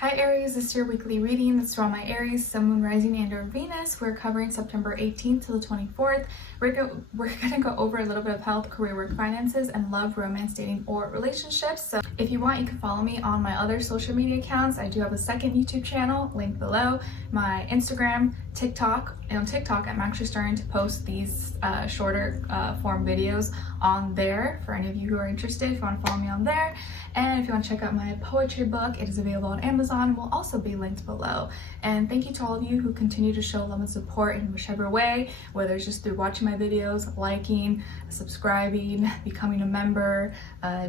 Hi Aries, this is your weekly reading. This is for all my Aries, Sun, Moon, Rising, and or Venus. We're covering September 18th to the 24th. We're gonna go over a little bit of health, career, work, finances, and love, romance, dating, or relationships. So if you want, you can follow me on my other social media accounts. I do have a second YouTube channel, linked below, my Instagram, TikTok, and on TikTok, I'm actually starting to post these shorter form videos on there for any of you who are interested. If you want to follow me on there, and if you want to check out my poetry book, it is available on Amazon, will also be linked below. And thank you to all of you who continue to show love and support in whichever way, whether it's just through watching my videos, liking, subscribing, becoming a member,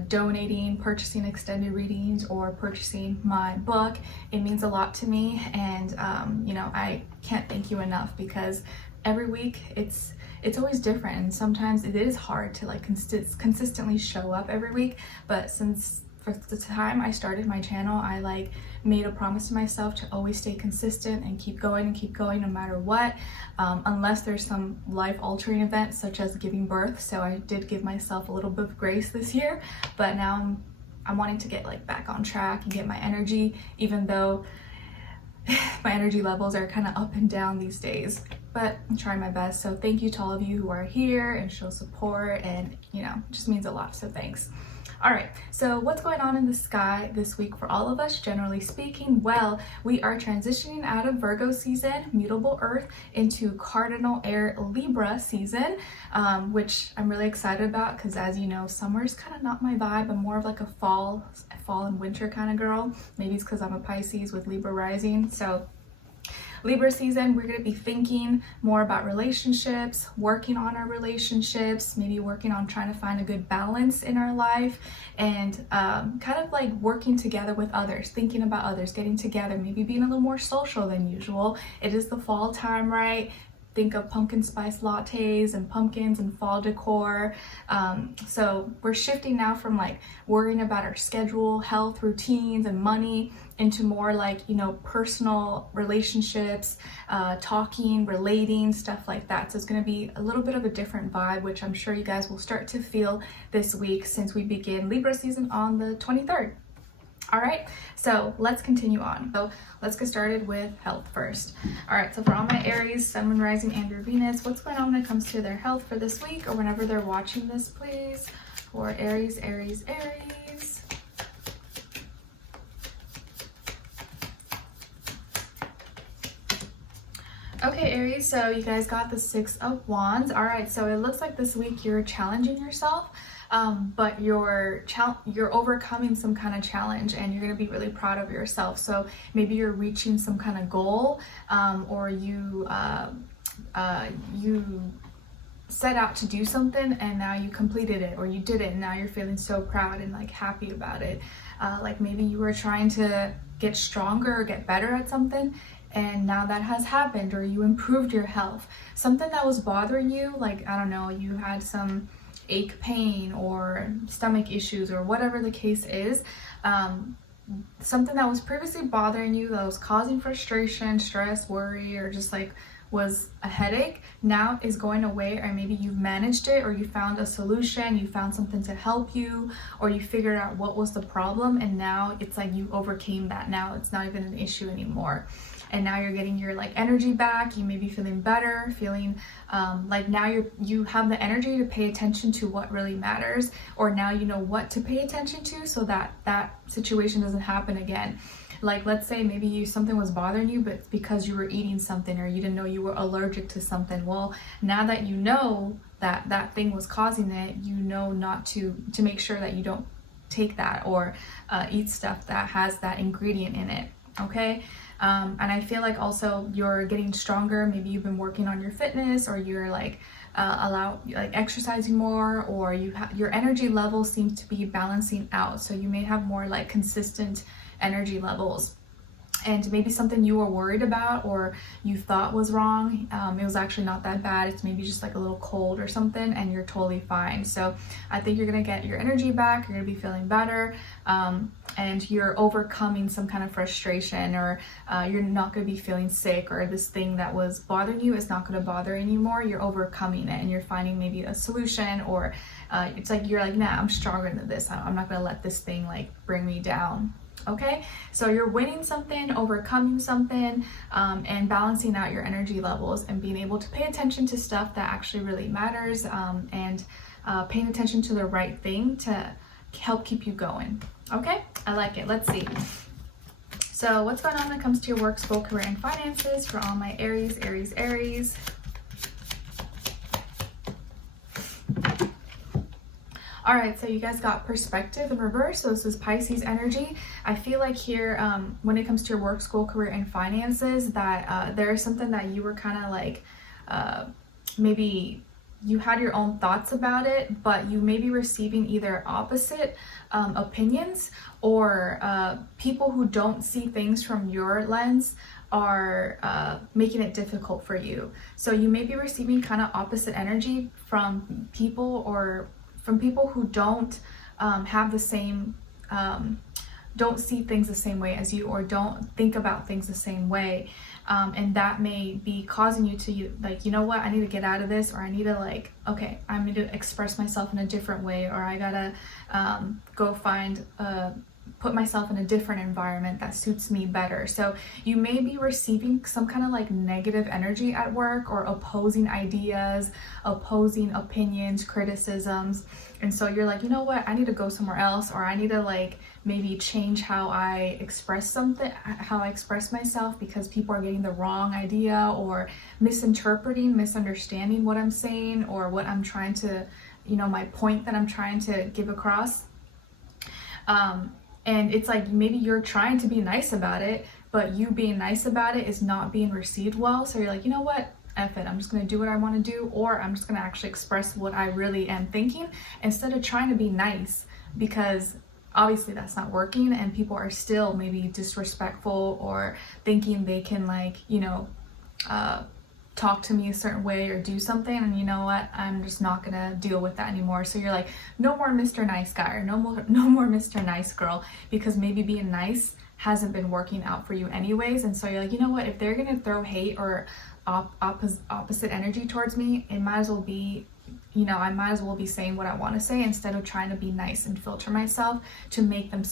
donating, purchasing extended readings, or purchasing my book. It means a lot to me, and I can't thank you enough, because every week it's always different, and sometimes it is hard to consistently show up every week. But since for the time I started my channel, I made a promise to myself to always stay consistent and keep going no matter what, unless there's some life-altering event such as giving birth. So I did give myself a little bit of grace this year, but now I'm wanting to get back on track and get my energy, even though my energy levels are kind of up and down these days, but I'm trying my best. So thank you to all of you who are here and show support, and it just means a lot, so thanks. All right, so what's going on in the sky this week for all of us, generally speaking? Well, we are transitioning out of Virgo season, mutable earth, into cardinal air Libra season, which I'm really excited about, because as you know, summer is kind of not my vibe. I'm more of a fall and winter kind of girl. Maybe it's because I'm a Pisces with Libra rising. So Libra season, we're going to be thinking more about relationships, working on our relationships, maybe working on trying to find a good balance in our life, and working together with others, thinking about others, getting together, maybe being a little more social than usual. It is the fall time, right? Think of pumpkin spice lattes and pumpkins and fall decor. So we're shifting now from worrying about our schedule, health, routines, and money into more personal relationships, talking, relating, stuff like that. So it's going to be a little bit of a different vibe, which I'm sure you guys will start to feel this week, since we begin Libra season on the 23rd. All right, so let's continue on. So let's get started with health first. All right, so for all my Aries, Sun, Moon, Rising, and or Venus, what's going on when it comes to their health for this week, or whenever they're watching this, please? For Aries, Aries, Aries. Okay, Aries, so you guys got the Six of Wands. All right, so it looks like this week you're challenging yourself. But you're overcoming some kind of challenge, and you're going to be really proud of yourself. So maybe you're reaching some kind of goal, or you set out to do something and now you completed it, or you did it and now you're feeling so proud and happy about it. Maybe you were trying to get stronger or get better at something, and now that has happened, or you improved your health. Something that was bothering you, I don't know, you had some ache pain or stomach issues or whatever the case is, something that was previously bothering you, that was causing frustration, stress, worry, or just was a headache, now is going away. Or maybe you've managed it, or you found a solution, you found something to help you, or you figured out what was the problem, and now it's you overcame that. Now it's not even an issue anymore, and now you're getting your energy back. You may be feeling better, feeling now you have the energy to pay attention to what really matters, or now you know what to pay attention to, so that that situation doesn't happen again. Let's say maybe something was bothering you, but it's because you were eating something, or you didn't know you were allergic to something. Well, now that you know that that thing was causing it, you know not to make sure that you don't take that, or eat stuff that has that ingredient in it. Okay. And I feel also you're getting stronger. Maybe you've been working on your fitness, or you're exercising more, or your energy level seems to be balancing out. So you may have more consistent energy levels. And maybe something you were worried about or you thought was wrong, it was actually not that bad. It's maybe just a little cold or something, and you're totally fine. So I think you're gonna get your energy back, you're gonna be feeling better, and you're overcoming some kind of frustration, or you're not gonna be feeling sick, or this thing that was bothering you is not gonna bother anymore. You're overcoming it, and you're finding maybe a solution, or it's you're nah, I'm stronger than this. I'm not gonna let this thing bring me down. Okay, so you're winning something, overcoming something, and balancing out your energy levels and being able to pay attention to stuff that actually really matters, and paying attention to the right thing to help keep you going. Okay, I like it. Let's see. So what's going on when it comes to your work, school, career, and finances for all my Aries, Aries, Aries? All right, so you guys got perspective in reverse. So this is Pisces energy. I feel like here, when it comes to your work, school, career, and finances, that there is something that you were kind of like, maybe you had your own thoughts about it, but you may be receiving either opposite opinions, or people who don't see things from your lens are making it difficult for you. So you may be receiving kind of opposite energy from people, or from people who don't have the same, don't see things the same way as you, or don't think about things the same way. And that may be causing you to like, you know what, I need to get out of this, or I need to like, okay, I need to express myself in a different way, or I gotta go find, put myself in a different environment that suits me better. So you may be receiving some kind of like negative energy at work, or opposing ideas, opposing opinions, criticisms. And so you're like, you know what, I need to go somewhere else, or I need to like maybe change how I express something, how I express myself, because people are getting the wrong idea, or misunderstanding what I'm saying, or what I'm trying to, you know, my point that I'm trying to give across. And it's like, maybe you're trying to be nice about it, but you being nice about it is not being received well. So you're like, you know what, F it, I'm just gonna do what I wanna do, or I'm just gonna actually express what I really am thinking, instead of trying to be nice, because obviously that's not working, and people are still maybe disrespectful, or thinking they can like, you know, talk to me a certain way or do something, and you know what, I'm just not gonna deal with that anymore. So you're like, no more Mr. Nice Guy, or no more Mr. Nice Girl, because maybe being nice hasn't been working out for you anyways. And so you're like, you know what, if they're gonna throw hate or opposite energy towards me, it might as well be, you know, I might as well be saying what I want to say, instead of trying to be nice and filter myself to make them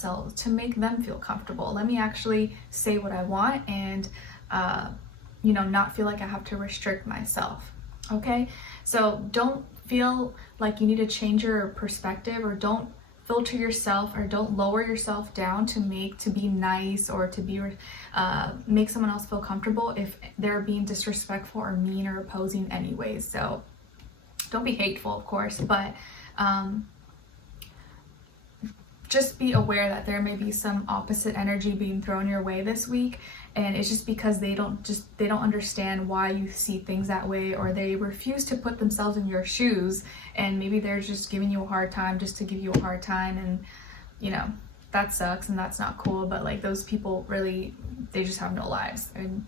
feel comfortable. Let me actually say what I want, and you know, not feel like I have to restrict myself. Okay, so don't feel like you need to change your perspective, or don't filter yourself, or don't lower yourself down to be nice, or to be make someone else feel comfortable if they're being disrespectful or mean or opposing anyways. So don't be hateful, of course, but just be aware that there may be some opposite energy being thrown your way this week, and it's just because they don't understand why you see things that way, or they refuse to put themselves in your shoes, and maybe they're just giving you a hard time just to give you a hard time. And you know, that sucks, and that's not cool, but like, those people really, they just have no lives. And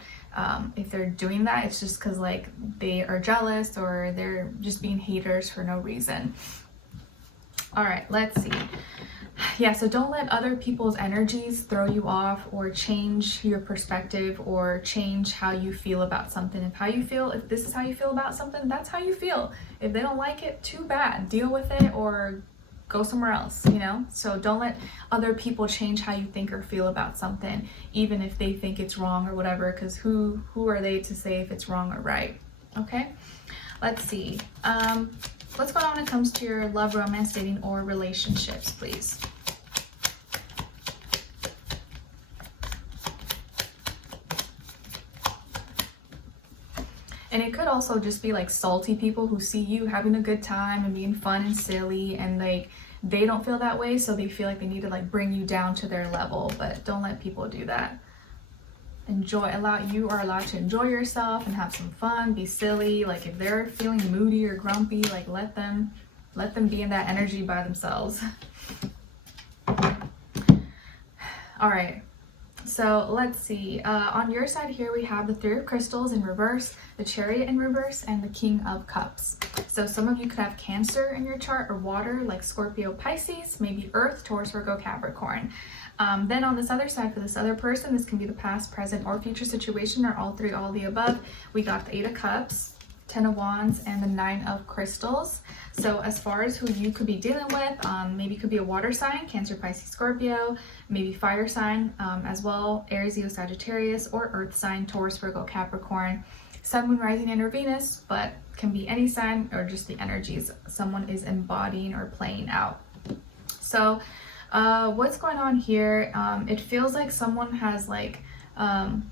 if they're doing that, it's just because like they are jealous, or they're just being haters for no reason. All right, let's see. Yeah, so don't let other people's energies throw you off, or change your perspective, or change how you feel about something. If this is how you feel about something, that's how you feel. If they don't like it, too bad. Deal with it, or go somewhere else, you know? So don't let other people change how you think or feel about something, even if they think it's wrong or whatever, because who are they to say if it's wrong or right? Okay, let's see. What's going on when it comes to your love, romance, dating, or relationships, please? And it could also just be like salty people who see you having a good time and being fun and silly, and like they don't feel that way, so they feel like they need to like bring you down to their level. But don't let people do that. You are allowed to enjoy yourself and have some fun, be silly. Like if they're feeling moody or grumpy, like let them be in that energy by themselves. All right, so let's see. On your side here, we have the Three of Crystals in reverse, the Chariot in reverse, and the King of Cups. So some of you could have Cancer in your chart, or water, like Scorpio, Pisces, maybe Earth, Taurus, Virgo, Capricorn. Then on this other side, for this other person, this can be the past, present, or future situation, or all three, all the above. We got the Eight of Cups, Ten of Wands, and the Nine of Crystals. So as far as who you could be dealing with, maybe it could be a water sign, Cancer, Pisces, Scorpio, maybe fire sign as well, Aries, Leo, Sagittarius, or earth sign, Taurus, Virgo, Capricorn, Sun, Moon, Rising, and or Venus, but can be any sign or just the energies someone is embodying or playing out. So what's going on here? It feels like someone has like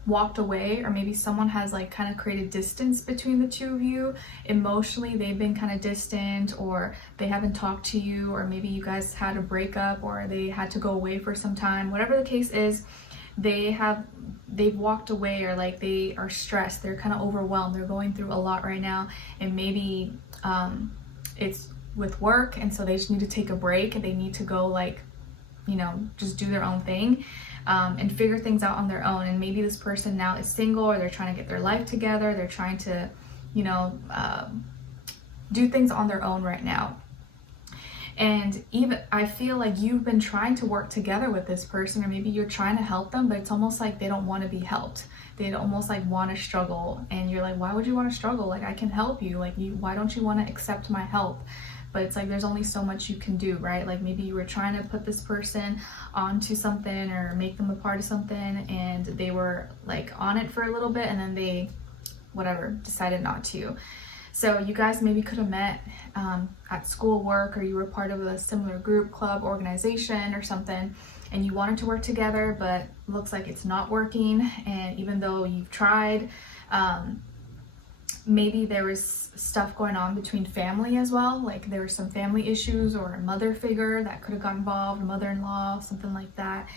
walked away, or maybe someone has like kind of created distance between the two of you. Emotionally, they've been kind of distant, or they haven't talked to you, or maybe you guys had a breakup, or they had to go away for some time. Whatever the case is, they've walked away, or like they are stressed, they're kind of overwhelmed, they're going through a lot right now, and maybe it's with work, and so they just need to take a break, and they need to go like, you know, just do their own thing and figure things out on their own. And maybe this person now is single, or they're trying to get their life together, they're trying to, you know, do things on their own right now. And even I feel like you've been trying to work together with this person, or maybe you're trying to help them, but it's almost like they don't want to be helped. They almost like want to struggle, and you're like, why would you want to struggle? Like, I can help you. Like, why don't you want to accept my help? But it's like there's only so much you can do, right? Like maybe you were trying to put this person onto something or make them a part of something, and they were like on it for a little bit, and then they decided not to. So you guys maybe could have met at school, work, or you were part of a similar group, club, organization or something, and you wanted to work together, but looks like it's not working. And even though you've tried, maybe there was stuff going on between family as well, like there were some family issues, or a mother figure that could have got involved, mother-in-law, something like that.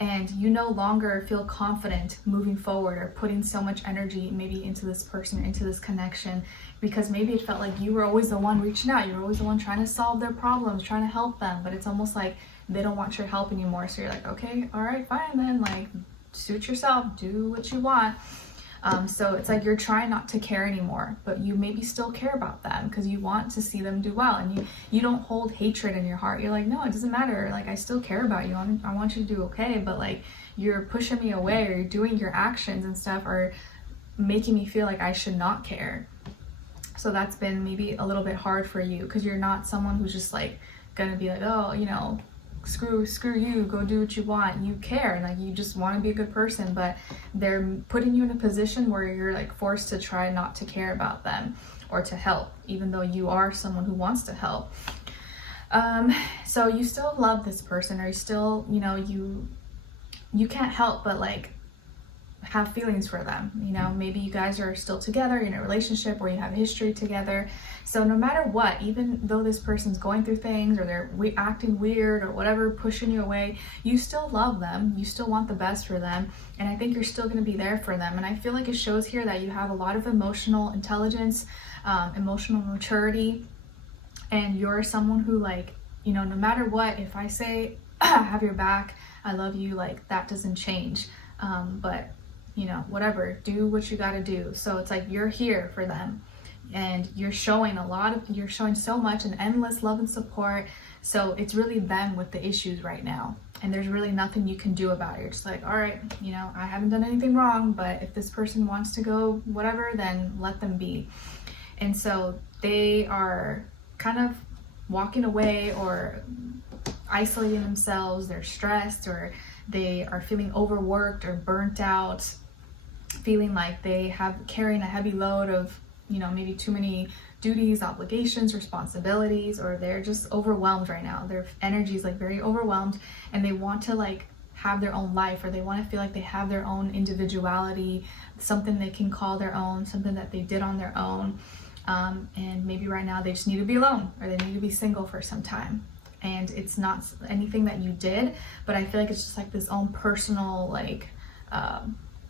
And you no longer feel confident moving forward, or putting so much energy maybe into this person, into this connection, because maybe it felt like you were always the one reaching out, you were always the one trying to solve their problems, trying to help them, but it's almost like they don't want your help anymore. So you're like, okay, all right, fine then, like suit yourself, do what you want. So it's like you're trying not to care anymore, but you maybe still care about them because you want to see them do well, and you don't hold hatred in your heart. You're like, no, it doesn't matter, like I still care about you, I want you to do okay, but like you're pushing me away, or you're doing your actions and stuff are making me feel like I should not care. So that's been maybe a little bit hard for you, because you're not someone who's just like gonna be like, oh, you know, screw you, go do what you want. You care, like you just want to be a good person, but they're putting you in a position where you're like forced to try not to care about them or to help, even though you are someone who wants to help. So you still love this person, or you still, you know, you can't help but like have feelings for them. You know, maybe you guys are still together, in a relationship where you have history together. So no matter what, even though this person's going through things, or they're acting weird or whatever, pushing you away, you still love them, you still want the best for them, and I think you're still going to be there for them. And I feel like it shows here that you have a lot of emotional intelligence, emotional maturity, and you're someone who, like, you know, no matter what, if I say I have your back, I love you, like that doesn't change. But you know, whatever, do what you got to do. So it's like you're here for them, and you're showing so much and endless love and support. So it's really them with the issues right now, and there's really nothing you can do about it. You're just like, all right, you know, I haven't done anything wrong, but if this person wants to go whatever, then let them be. And so they are kind of walking away or isolating themselves. They're stressed, or they are feeling overworked or burnt out, feeling like they have carrying a heavy load of, you know, maybe too many duties, obligations, responsibilities, or they're just overwhelmed right now. Their energy is like very overwhelmed, and they want to like have their own life, or they want to feel like they have their own individuality, something they can call their own, something that they did on their own. And maybe right now they just need to be alone, or they need to be single for some time. And it's not anything that you did, but I feel like it's just like this own personal, like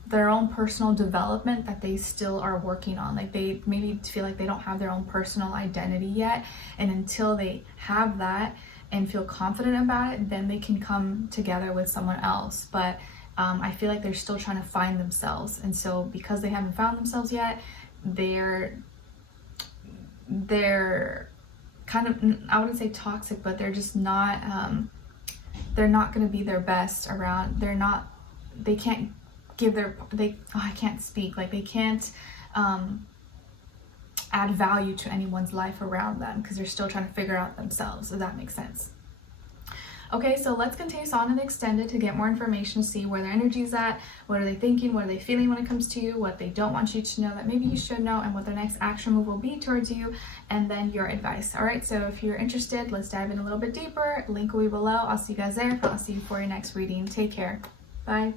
their own personal development that they still are working on. Like they maybe feel like they don't have their own personal identity yet, and until they have that and feel confident about it, then they can come together with someone else. But I feel like they're still trying to find themselves, and so because they haven't found themselves yet, they're kind of, I wouldn't say toxic, but they're just not they're not going to be their best around. They can't give I can't speak, like they can't add value to anyone's life around them, because they're still trying to figure out themselves, if that makes sense. Okay, so let's continue on and extend it to get more information, see where their energy's at, what are they thinking, what are they feeling when it comes to you, what they don't want you to know that maybe you should know, and what their next action move will be towards you, and then your advice. All right, so if you're interested, let's dive in a little bit deeper. Link will be below. I'll see you guys there. I'll see you for your next reading. Take care. Bye.